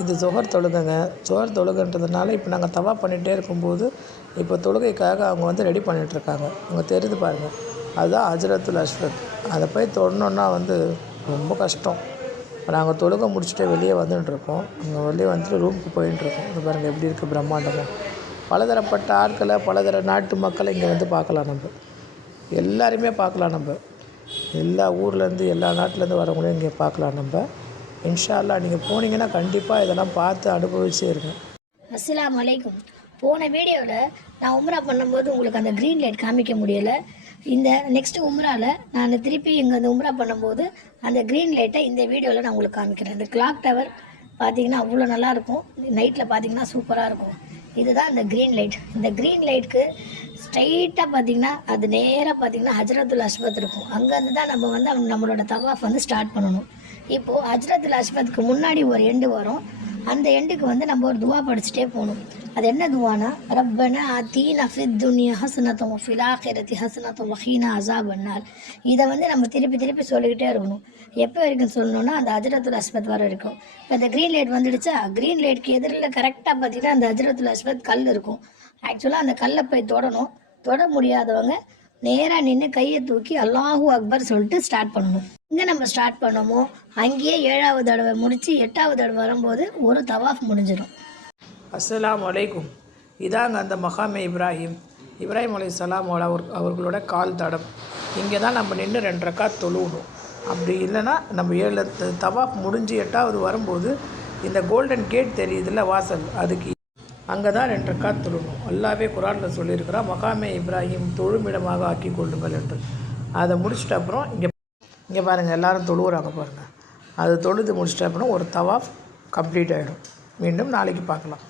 இது Johor தொழுகைங்க. Johor தொழுகைன்றதுனால இப்போ நாங்கள் தவா பண்ணிகிட்டே இருக்கும்போது இப்போ தொழுகைக்காக அவங்க வந்து ரெடி பண்ணிகிட்ருக்காங்க. அங்கே தெரியுது பாருங்கள், அதுதான் ஹஜ்ரத்துல் அஸ்வத். அதை போய் தொடணுன்னா வந்து ரொம்ப கஷ்டம். இப்போ நாங்கள் தொழுகை முடிச்சுட்டு வெளியே வந்துட்டுருக்கோம். அங்கே வெளியே வந்துட்டு ரூமுக்கு போயின்ட்டுருக்கோம். இது பாருங்கள் எப்படி இருக்குது பிரம்மாண்டமாக. பலதரப்பட்ட ஆட்களை, பலதர நாட்டு மக்களை இங்கே வந்து பார்க்கலாம். நம்ம எல்லாரையுமே பார்க்கலாம். நம்ம எல்லா ஊர்லேருந்து எல்லா நாட்டிலேருந்து வரவங்களையும் இங்கே பார்க்கலாம். நம்ம இன்ஷா அல்லாஹ் நீங்கள் போனீங்கன்னா கண்டிப்பாக இதெல்லாம் பார்த்து அனுபவிச்சே இருங்க. அஸ்ஸலாமு அலைக்கும். போன வீடியோவில் நான் உம்ரா பண்ணும்போது உங்களுக்கு அந்த க்ரீன் லைட் காமிக்க முடியலை. இந்த நெக்ஸ்ட் உம்ராவில் நான் திருப்பி இங்கே அந்த உம்ரா பண்ணும்போது அந்த க்ரீன் லைட்டை இந்த வீடியோவில் நான் உங்களுக்கு காமிக்கிறேன். இந்த கிளாக் டவர் பார்த்திங்கன்னா அவ்வளோ நல்லாயிருக்கும். நைட்டில் பார்த்திங்கன்னா சூப்பராக இருக்கும். இதுதான் இந்த க்ரீன் லைட். இந்த க்ரீன் லைட்டுக்கு ஸ்ட்ரைட்டாக பார்த்திங்கன்னா அது நேராக பார்த்திங்கன்னா ஹஜ்ரத்துல் அஸ்வத் இருக்கும். அங்கேருந்து தான் நம்ம வந்து நம்மளோட தவாஃப் வந்து ஸ்டார்ட் பண்ணணும். இப்போது ஹஜ்ரத்துல் அஸ்வத்துக்கு முன்னாடி ஒரு எண்டு வரும். அந்த எண்டுக்கு வந்து நம்ம ஒரு துவா படிச்சுட்டே போகணும். அது என்ன துவானா, ரப்பனா ஆத்தீனா ஃபித் துன்யா ஹஸனத்தன் வ ஃபில் ஆখিরাতি ஹஸனத்தன் வ கீனா அஸாபன்னார். இதை வந்து நம்ம திருப்பி திருப்பி சொல்லிக்கிட்டே இருக்கணும். எப்போ வரைக்கும் சொல்லணும்னா அந்த ஹஜ்ரத்துல் அஸ்வத் வர வரைக்கும். இப்போ அந்த க்ரீன் லைட் வந்துடுச்சா, க்ரீன் லைட்டுக்கு எதிரில் கரெக்டாக பார்த்திங்கன்னா அந்த ஹஜ்ரத்துல் அஸ்வத் கல் இருக்கும். ஆக்சுவலாக அந்த கல்லை போய் தொடணும். தொட முடியாதவங்க நேராக நின்று கையை தூக்கி அல்லாஹூ அக்பர் சொல்லிட்டு ஸ்டார்ட் பண்ணணும். இங்கே நம்ம ஸ்டார்ட் பண்ணோமோ அங்கேயே 7வது தடவை முடித்து 8வது தடவை வரும்போது ஒரு தவாஃப் முடிஞ்சிடும். அஸ்ஸலாமு அலைக்கும். இதாங்க அந்த மகாமே இப்ராஹிம் அலைஹிஸ்ஸலாம் அவர்களோட கால் தடம். இங்கே தான் நம்ம நின்று 2 ரக்காத் தொழுவணும். அப்படி இல்லைன்னா நம்ம 7 தவாஃப் முடிஞ்சு 8வது வரும்போது இந்த கோல்டன் கேட் தெரியுதுல்ல வாசல், அதுக்கு அங்கே தான் 2 ரக்காத் தொழணும். அல்லாவே குரானில் சொல்லியிருக்கிறான், மகாமே இப்ராஹிம் தொழுமிடமாக ஆக்கி கொள்ளுங்கள் என்று. அதை முடிச்சிட்ட அப்புறம் இங்கே பாருங்கள் எல்லோரும் தொழுவுறாங்க பாருங்கள். அது தொழுது முடிச்சிட்ட அப்புறம் ஒரு தவாஃப் கம்ப்ளீட் ஆகிடும். மீண்டும் நாளைக்கு பார்க்கலாம்.